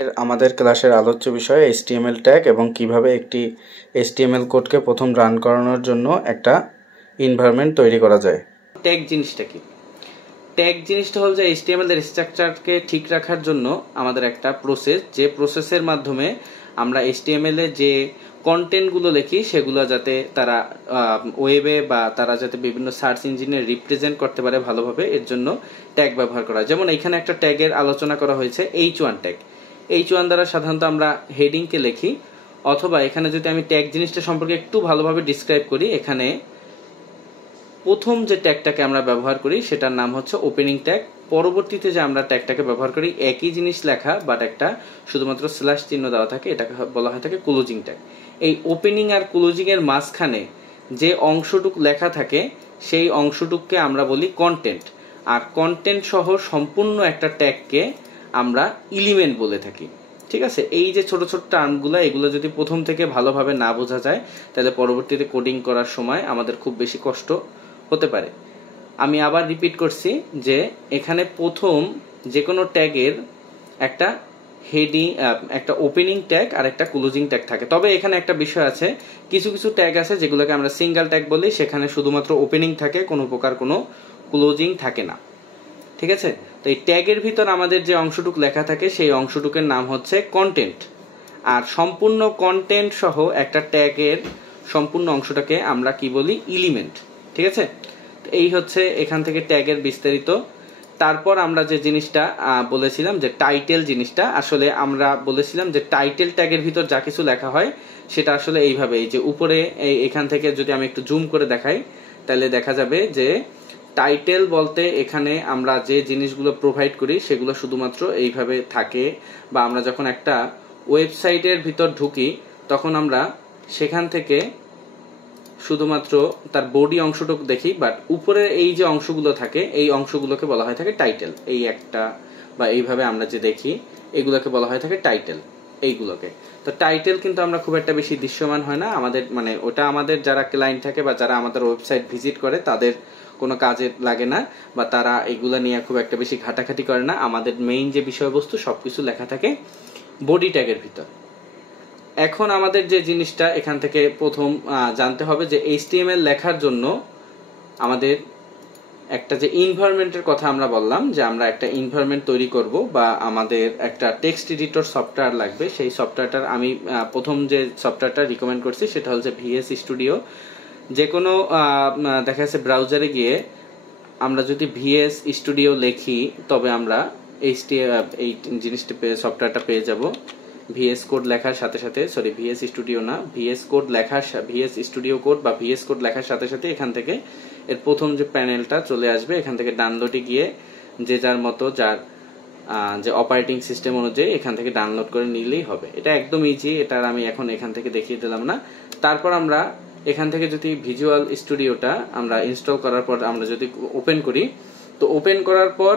আমাদের ক্লাসের আলোচ্য বিষয় HTML ট্যাগ এবং কিভাবে একটি HTML কোডকে প্রথম রান করানোর জন্য একটা এনভায়রনমেন্ট তৈরি করা যায়। ট্যাগ জিনিসটা কি? ট্যাগ জিনিসটা হল যে HTML এর স্ট্রাকচারকে ঠিক রাখার জন্য আমাদের একটা প্রসেস, যে প্রসেসের মাধ্যমে আমরা HTML এ যে কন্টেন্টগুলো লিখি সেগুলো যাতে তারা ওয়েবে বা তারা যাতে বিভিন্ন সার্চ ইঞ্জিনে রিপ্রেজেন্ট করতে পারে ভালোভাবে, এর জন্য ট্যাগ ব্যবহার করা। যেমন এখানে একটা ট্যাগের আলোচনা করা হয়েছে H1 ট্যাগ। H1 দ্বারা সাধারণত আমরা হেডিংকে লিখি, অথবা এখানে যদি আমি ট্যাগ জিনিসটা সম্পর্কে একটু ভালোভাবে ডিসক্রাইব করি, এখানে প্রথম যে ট্যাগটাকে আমরা ব্যবহার করি সেটার নাম হচ্ছে ওপেনিং ট্যাগ। পরবর্তীতে যে আমরা ট্যাগটাকে ব্যবহার করি একই জিনিস লেখা, বাট একটা শুধুমাত্র স্ল্যাশ চিহ্ন দেওয়া থাকে, এটাকে বলা হয় থাকে ক্লোজিং ট্যাগ। এই ওপেনিং আর ক্লোজিং এর মাঝখানে যে অংশটুক লেখা থাকে সেই অংশটুককে আমরা বলি কন্টেন্ট, আর কন্টেন্ট সহ সম্পূর্ণ একটা ট্যাগকে আমরা এলিমেন্ট বলে থাকি। ঠিক আছে, এই যে ছোট ছোট টার্মগুলো, এগুলো যদি প্রথম থেকে ভালোভাবে না বোঝা যায় তাহলে পরবর্তীতে কোডিং করার সময় আমাদের খুব বেশি কষ্ট হতে পারে। আমি আবার রিপিট করছি যে এখানে প্রথম যে কোনো ট্যাগের একটা হেডিং, একটা ওপেনিং ট্যাগ আর একটা ক্লোজিং ট্যাগ থাকে। তবে এখানে একটা বিষয় আছে, কিছু কিছু ট্যাগ আছে যেগুলোকে আমরা সিঙ্গেল ট্যাগ বলি, সেখানে শুধুমাত্র ওপেনিং থাকে, কোনো প্রকার কোনো ক্লোজিং থাকে না। ঠিক আছে, তো এই ট্যাগের ভিতর আমাদের যে অংশটুকু লেখা থাকে সেই অংশটুকের নাম হচ্ছে কন্টেন্ট, আর সম্পূর্ণ কন্টেন্ট সহ একটা ট্যাগের সম্পূর্ণ অংশটাকে আমরা কি বলি? এলিমেন্ট। ঠিক আছে, এই হচ্ছে এখান থেকে ট্যাগের বিস্তারিত। তারপর আমরা যে জিনিসটা বলেছিলাম যে টাইটেল জিনিসটা, আসলে আমরা বলেছিলাম যে টাইটেল ট্যাগের ভিতর যা কিছু লেখা হয় সেটা আসলে এইভাবে, এই যে উপরে এখান থেকে যদি আমি একটু জুম করে দেখাই তাহলে দেখা যাবে যে টাইটেল বলতে এখানে আমরা যে জিনিসগুলো প্রোভাইড করি সেগুলো শুধুমাত্র এইভাবে থাকে, বা আমরা যখন একটা ওয়েবসাইটের ভিতর ঢুকি তখন আমরা সেখান থেকে শুধুমাত্র তার বডি অংশটুকু দেখি, বাট উপরের এই যে অংশগুলো থাকে এই অংশগুলোকে বলা হয় থাকে টাইটেল। এই একটা বা এইভাবে আমরা যে দেখি এগুলোকে বলা হয় থাকে টাইটেল, এইগুলোকে। তো টাইটেল কিন্তু আমরা খুব একটা বেশি দৃশ্যমান হয় না আমাদের, মানে ওটা আমাদের যারা ক্লায়েন্ট থাকে বা যারা আমাদের ওয়েবসাইট ভিজিট করে তাদের কোনো কাজে লাগে না, বা তারা এগুলা নিয়ে খুব একটা বেশি ঘাটাঘাটি করে না। আমাদের মেইন যে বিষয়বস্তু সবকিছু লেখা থাকে বডি ট্যাগের ভিতর। এখন আমাদের যে জিনিসটা এখান থেকে প্রথম জানতে হবে যে HTML লেখার জন্য আমাদের একটা যে এনভায়রনমেন্টের কথা আমরা বললাম, যে আমরা একটা এনভায়রনমেন্ট তৈরি করব বা আমাদের একটা টেক্সট এডিটর সফটওয়্যার লাগবে। সেই সফটওয়্যারটার আমি প্রথম যে সফটওয়্যারটা রিকমেন্ড করছি সেটা হচ্ছে VS স্টুডিও। যে কোনো দেখা যাচ্ছে ব্রাউজারে গিয়ে আমরা যদি VS স্টুডিও লিখি তবে আমরা এই জিনিসটা সফটওয়্যারটা পেয়ে যাব। VS কোড লেখার সাথে সাথে, সরি VS স্টুডিও না, VS কোড লেখার, VS স্টুডিও কোড বা VS কোড লেখার সাথে সাথে এখান থেকে এর প্রথম যে প্যানেলটা চলে আসবে, এখান থেকে ডাউনলোডে গিয়ে যে যার মতো যার যে অপারেটিং সিস্টেম অনুযায়ী এখান থেকে ডাউনলোড করে নিলেই হবে। এটা একদম ইজি, এটা আমি এখন এখান থেকে দেখিয়ে দিলাম না। তারপর আমরা এখান থেকে যদি ভিজুয়াল স্টুডিওটা আমরা ইনস্টল করার পর আমরা যদি ওপেন করি, তো ওপেন করার পর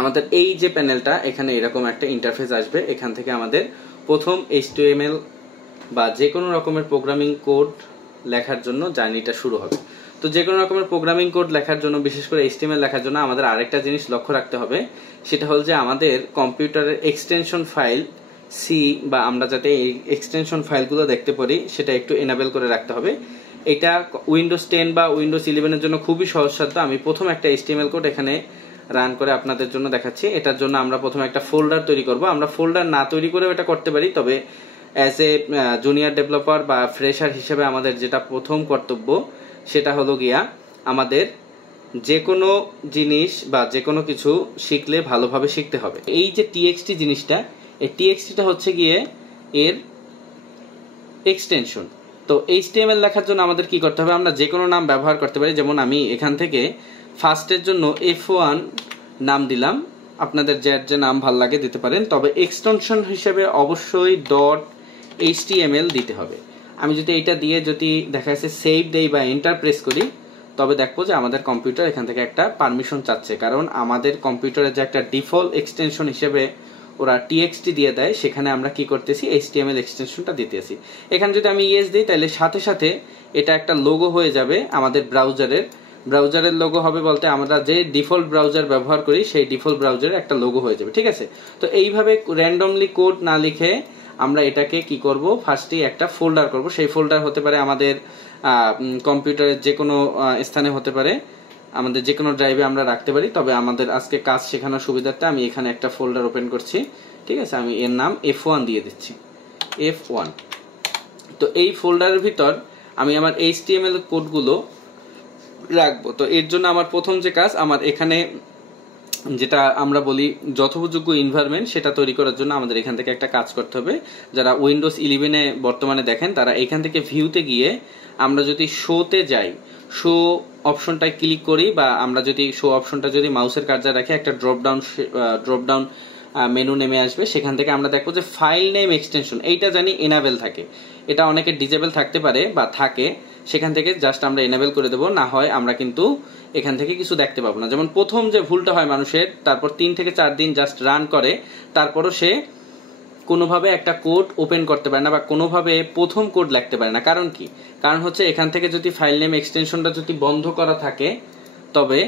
আমাদের এই যে প্যানেলটা, এখানে এরকম একটা ইন্টারফেস আসবে। এখান থেকে আমাদের প্রথম HTML বা যে কোনো রকমের প্রোগ্রামিং কোড লেখার জন্য জার্নিটা শুরু হবে। তো যে কোনো রকমের প্রোগ্রামিং কোড লেখার জন্য, বিশেষ করে HTML লেখার জন্য আমাদের আরেকটা জিনিস লক্ষ্য রাখতে হবে, সেটা হল যে আমাদের কম্পিউটারের এক্সটেনশন ফাইল সি, বা আমরা যাতে এই এক্সটেনশন ফাইলগুলো দেখতে পারি সেটা একটু এনাবেল করে রাখতে হবে। এটা উইন্ডোজ 10 বা উইন্ডোজ 11 এর জন্য খুবই সহজসাধ্য। আমি প্রথম একটা HTML কোড এখানে রান করে আপনাদের জন্য দেখাচ্ছি। এটার জন্য আমরা প্রথমে একটা ফোল্ডার তৈরি করব। আমরা ফোল্ডার না তৈরি করেও এটা করতে পারি, তবে অ্যাজ এ জুনিয়র ডেভেলপার বা ফ্রেশার হিসেবে আমাদের যেটা প্রথম কর্তব্য সেটা হলো গিয়া আমাদের যে কোনো জিনিস বা যে কোনো কিছু শিখলে ভালোভাবে শিখতে হবে। এই যে TXT জিনিসটা, এই TXTটা হচ্ছে গিয়ে এর এক্সটেনশন। তো HTML লেখার জন্য আমাদের কি করতে হবে? আমরা যে কোনো নাম ব্যবহার করতে পারি। যেমন আমি এখান থেকে ফার্স্টের জন্য F1 নাম দিলাম, আপনাদের যে নাম ভাল লাগে দিতে পারেন, তবে এক্সটেনশন হিসেবে অবশ্যই .html দিতে হবে। আমি যদি এটা দিয়ে যদি দেখা যাচ্ছে সেভ দেই বা এন্টার প্রেস করি, তবে দেখবো যে আমাদের কম্পিউটার এখান থেকে একটা পারমিশন চাচ্ছে, কারণ আমাদের কম্পিউটারে যে একটা ডিফল্ট এক্সটেনশন হিসেবে ওরা TXT দিয়ে দেয়, সেখানে আমরা কি করতেছি? HTML এক্সটেনশনটা দিতেছি। এখানে যদি আমি ইয়েস দিই তাহলে সাথে সাথে এটা একটা লোগো হয়ে যাবে আমাদের ব্রাউজারের, ব্রাউজারের লোগো হবে বলতে আমরা যে ডিফল্ট ব্রাউজার ব্যবহার করি সেই ডিফল্ট ব্রাউজারের একটা লোগো হয়ে যাবে, ঠিক আছে। তো এইভাবে র্যান্ডমলি কোড না লিখে আমরা এটাকে কি করব, ফার্স্টে একটা ফোল্ডার করব। সেই ফোল্ডার হতে পারে আমাদের কম্পিউটারের যে কোনো স্থানে হতে পারে, আমাদের যে কোনো ড্রাইভে আমরা রাখতে পারি। তবে আমাদের আজকে কাজ শেখানোর সুবিধার্থে আমি এখানে একটা ফোল্ডার ওপেন করছি, ঠিক আছে। আমি এর নাম F1 দিয়ে দিচ্ছি, F1। তো এই ফোল্ডারের ভিতর আমি আমার HTML কোডগুলো রাখবো। তো এর জন্য আমার প্রথম যে কাজ, আমার এখানে যেটা আমরা বলি যথোপযোগ্য এনভায়রনমেন্ট, সেটা তৈরি করার জন্য আমাদের এখান থেকে একটা কাজ করতে হবে। যারা উইন্ডোজ 11-এ বর্তমানে দেখেন তারা এখান থেকে ভিউতে গিয়ে আমরা যদি শোতে যাই, শো অপশনটায় ক্লিক করি, বা আমরা যদি শো অপশনটা যদি মাউসের কার্সার রাখি, একটা ড্রপডাউন মেনু নেমে আসবে। সেখান থেকে আমরা দেখবো যে ফাইল নেম এক্সটেনশন, এইটা জানি এনাবেল থাকে, এটা অনেকের ডিজেবল থাকতে পারে বা থাকে। সেখান থেকে জাস্ট আমরা এনাবেল করে দেবো, না হয় আমরা কিন্তু এখান থেকে কিছু দেখতে পাবো না। যেমন প্রথম যে ভুলটা হয় মানুষের, তারপর 3 থেকে 4 দিন জাস্ট রান করে, তারপরও সে কোনোভাবে একটা কোড ওপেন করতে পারে না বা কোনোভাবে প্রথম কোড লিখতে পারে না। কারণ কি? কারণ হচ্ছে এখান থেকে যদি ফাইল নেম এক্সটেনশনটা যদি বন্ধ করা থাকে, তবে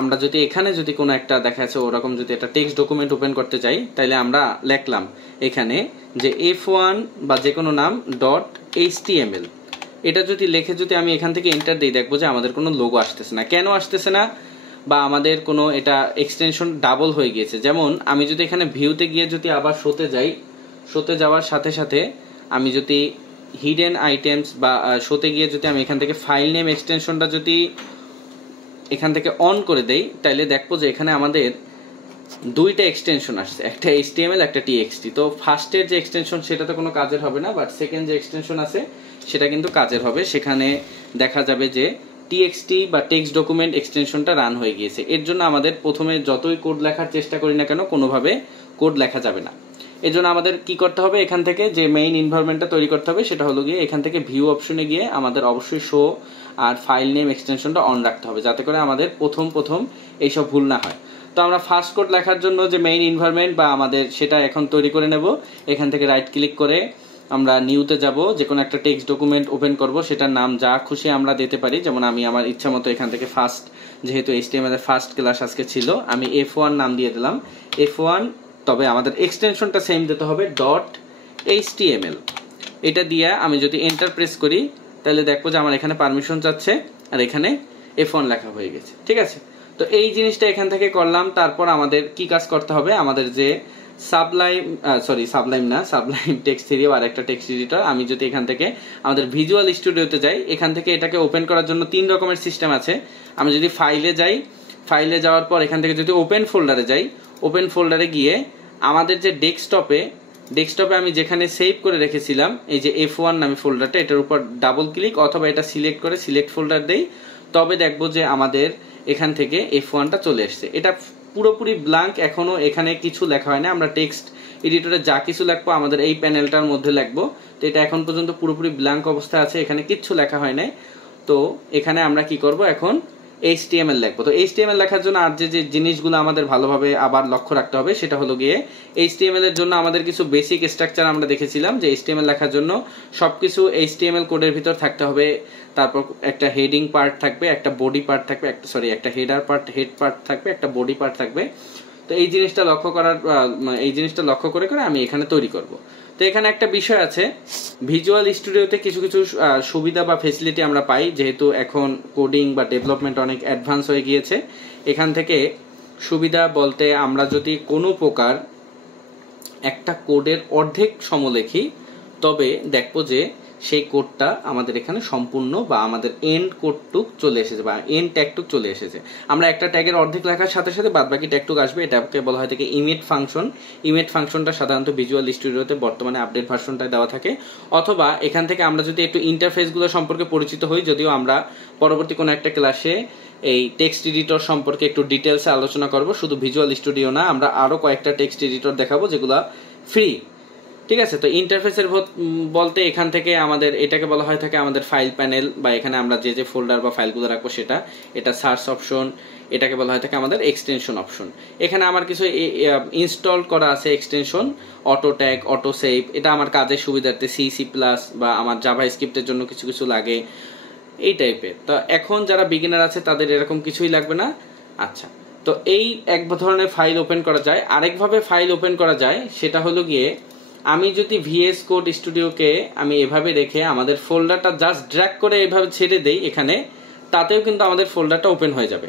আমরা যদি এখানে যদি কোনো একটা দেখা যাচ্ছে ওরকম যদি একটা টেক্সট ডকুমেন্ট ওপেন করতে চাই, তাহলে আমরা লিখলাম এখানে যে F1 বা যে কোনো নাম .html, এটা যদি লিখে যদি আমি এখান থেকে এন্টার দিই, দেখবো যে আমাদের কোনো লোগো আসতেছে না। কেন আসতেছে না? বা আমাদের কোনো এটা এক্সটেনশন ডাবল হয়ে গিয়েছে। যেমন আমি যদি এখানে ভিউতে গিয়ে যদি আবার শোতে যাই, শোতে যাওয়ার সাথে সাথে আমি যদি হিডেন আইটেমস বা শোতে গিয়ে যদি আমি এখান থেকে ফাইল নেম এক্সটেনশনটা যদি এখান থেকে অন করে দেই, তাইলে দেখবো যে এখানে আমাদের দুইটা এক্সটেনশন আসছে, একটা HTML একটা TXT। তো ফার্স্টের যে এক্সটেনশন সেটা তো কোনো কাজের হবে না, বাট সেকেন্ড যে এক্সটেনশন আছে সেটা কিন্তু কাজের হবে। সেখানে দেখা যাবে যে TXT বা টেক্সট ডকুমেন্ট এক্সটেনশনটা রান হয়ে গিয়েছে। এর জন্য আমাদের প্রথমে যতই কোড লেখার চেষ্টা করি না কেন, কোনোভাবে কোড লেখা যাবে না। এর জন্য আমাদের কি করতে হবে, এখান থেকে যে মেইন এনভায়রনমেন্টটা তৈরি করতে হবে সেটা হলো গিয়ে এখান থেকে ভিউ অপশনে গিয়ে আমাদের অবশ্যই শো আর ফাইল নেম এক্সটেনশনটা অন রাখতে হবে, যাতে করে আমাদের প্রথম এইসব ভুল না হয়। তো আমরা ফার্স্ট কোড লেখার জন্য যে মেইন এনভায়রনমেন্ট বা আমাদের সেটা এখন তৈরি করে নেব। এখান থেকে রাইট ক্লিক করে আমরা নিউতে যাব, যে কোনো একটা টেক্সট ডকুমেন্ট ওপেন করব, সেটার নাম যা খুশি আমরা দিতে পারি। যেমন আমি আমার ইচ্ছা মতো এখান থেকে ফার্স্ট, যেহেতু HTML এর ফার্স্ট ক্লাস আজকে ছিল, আমি F1 নাম দিয়ে দিলাম, F1। তবে আমাদের এক্সটেনশনটা সেম দিতে হবে .html। এটা দিয়ে আমি যদি এন্টার প্রেস করি, তাহলে দেখবো যে আমার এখানে পারমিশন চাচ্ছে আর এখানে F1 লেখা হয়ে গেছে, ঠিক আছে। তো এই জিনিসটা এখান থেকে করলাম। তারপর আমাদের কি কাজ করতে হবে, আমাদের যে সাবলাইম টেক্সট থ্রি আর একটা টেক্সট এডিটর, আমি যদি এখান থেকে আমাদের ভিজুয়াল স্টুডিওতে যাই, এখান থেকে এটাকে ওপেন করার জন্য 3 রকমের সিস্টেম আছে। আমি যদি ফাইলে যাই, ফাইলে যাওয়ার পর এখান থেকে যদি ওপেন ফোল্ডারে যাই, ওপেন ফোল্ডারে গিয়ে আমাদের যে ডেস্কটপে আমি যেখানে সেভ করে রেখেছিলাম এই যে F1 নামে ফোল্ডারটা, এটার উপর ডাবল ক্লিক অথবা এটা সিলেক্ট করে সিলেক্ট ফোল্ডার দেই, তবে দেখবো যে আমাদের এখান থেকে F1টা চলে আসছে। এটা পুরোপুরি ব্ল্যাঙ্ক, এখনো এখানে কিছু লেখা হয় না। আমরা টেক্সট এডিটরে যা কিছু লিখবো আমাদের এই প্যানেলটার মধ্যে লিখবো। তো এটা এখন পর্যন্ত পুরোপুরি ব্ল্যাঙ্ক অবস্থায় আছে, এখানে কিচ্ছু লেখা হয় নাই। তো এখানে আমরা কি করব, এখন HTML লিখবো। তো HTML লেখার জন্য আর যে জিনিসগুলো আমাদের ভালোভাবে আবার লক্ষ্য রাখতে হবে, সেটা হলো গিয়ে HTML এর জন্য আমাদের কিছু বেসিক স্ট্রাকচার আমরা দেখেছিলাম যে HTML লেখার জন্য সবকিছু HTML কোডের ভিতর থাকতে হবে। তারপর একটা হেডিং পার্ট থাকবে, একটা বডি পার্ট থাকবে, একটা হেড পার্ট থাকবে, একটা বডি পার্ট থাকবে। তো এই জিনিসটা লক্ষ্য করে আমি এখানে তৈরি করব। তো এখানে একটা বিষয় আছে, ভিজুয়াল স্টুডিওতে কিছু সুবিধা বা ফেসিলিটি আমরা পাই, যেহেতু এখন কোডিং বা ডেভেলপমেন্ট অনেক অ্যাডভান্স হয়ে গিয়েছে। এখান থেকে সুবিধা বলতে আমরা যদি কোনো প্রকার একটা কোডের অর্ধেক সমলেখি, তবে দেখবো যে সেই কোডটা আমাদের এখানে সম্পূর্ণ বা আমাদের এন্ড কোডটুক চলে এসেছে বা এন্ড ট্যাগটুক চলে এসেছে। আমরা একটা ট্যাগের অর্ধেক লেখার সাথে সাথে বাদবাকি ট্যাগটুক আসবে, এটাকে বলা হয় থেকে ইমেজ ফাংশন। ইমেজ ফাংশনটা সাধারণত ভিজুয়াল স্টুডিওতে বর্তমানে আপডেট ভার্সনটায় দেওয়া থাকে। অথবা এখান থেকে আমরা যদি একটু ইন্টারফেসগুলো সম্পর্কে পরিচিত হই, যদিও আমরা পরবর্তী কোনো একটা ক্লাসে এই টেক্সট এডিটর সম্পর্কে একটু ডিটেলসে আলোচনা করব। শুধু ভিজুয়াল স্টুডিও না, আমরা আরো কয়েকটা টেক্সট এডিটর দেখাবো যেগুলো ফ্রি, ঠিক আছে। তো ইন্টারফেসের বলতে এখান থেকে আমাদের এটাকে বলা হয় থাকে আমাদের ফাইল প্যানেল, বা এখানে আমরা যে ফোল্ডার বা ফাইলগুলো রাখবো সেটা, এটা সার্চ অপশন, এটাকে বলা হয় থাকে আমাদের এক্সটেনশন অপশন। এখানে আমার কিছু ইনস্টল করা আছে extension, auto tag, auto save, এটা আমার কাজের সুবিধার্থে C++ বা আমার জাভা স্ক্রিপ্টের জন্য কিছু লাগে। এই টাইপের। তো এখন যারা বিগিনার আছে তাদের এরকম কিছুই লাগবে না। আচ্ছা, তো এই এক ধরনের ফাইল ওপেন করা যায়। আরেকভাবে ফাইল ওপেন করা যায়, সেটা হলো গিয়ে আমি যদি VS কোড স্টুডিওকে আমি এভাবে রেখে আমাদের ফোল্ডারটা জাস্ট ড্র্যাগ করে এভাবে ছেড়ে দেই এখানে, তাতেও কিন্তু আমাদের ফোল্ডারটা ওপেন হয়ে যাবে।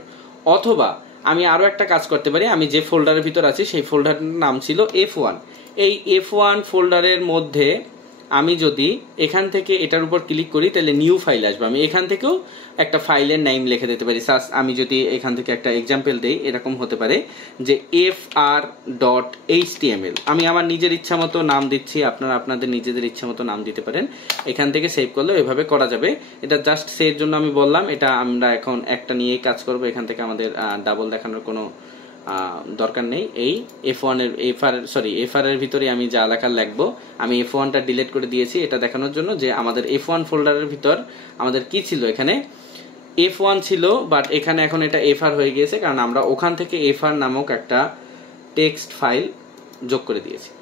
অথবা আমি আরো একটা কাজ করতে পারি, আমি যে ফোল্ডারের ভিতর আছি সেই ফোল্ডারটার নাম ছিল F1। এই F1 ফোল্ডারের মধ্যে আমি যদি এখান থেকে এটার উপর ক্লিক করি তাহলে নিউ ফাইল আসবে। আমি এখান থেকেও একটা ফাইলের নাম লিখে দিতে পারি। আমি যদি এখান থেকে একটা এক্সাম্পল দেই, এরকম হতে পারে যে fr.html। আমি আমার নিজের ইচ্ছা মতো নাম দিচ্ছি, আপনারা আপনাদের নিজেদের ইচ্ছা মতো নাম দিতে পারেন। এখান থেকে সেভ করলেও এভাবে করা যাবে। এটা জাস্ট সেভ জন্য আমি বললাম, এটা আমরা এখন একটা নিয়েই কাজ করব, এখান থেকে আমাদের ডাবল দেখানোর কোনো দরকার নেই। এই এফআর এর ভিতরে আমি যা লেখার লিখবো, আমি F1টা ডিলিট করে দিয়েছি এটা দেখানোর জন্য যে আমাদের F1 ফোল্ডারের ভিতর আমাদের কি ছিল, এখানে F1 ছিল, বাট এখানে এখন এটা FR হয়ে গিয়েছে কারণ আমরা ওখান থেকে FR নামক একটা টেক্সট ফাইল যোগ করে দিয়েছি।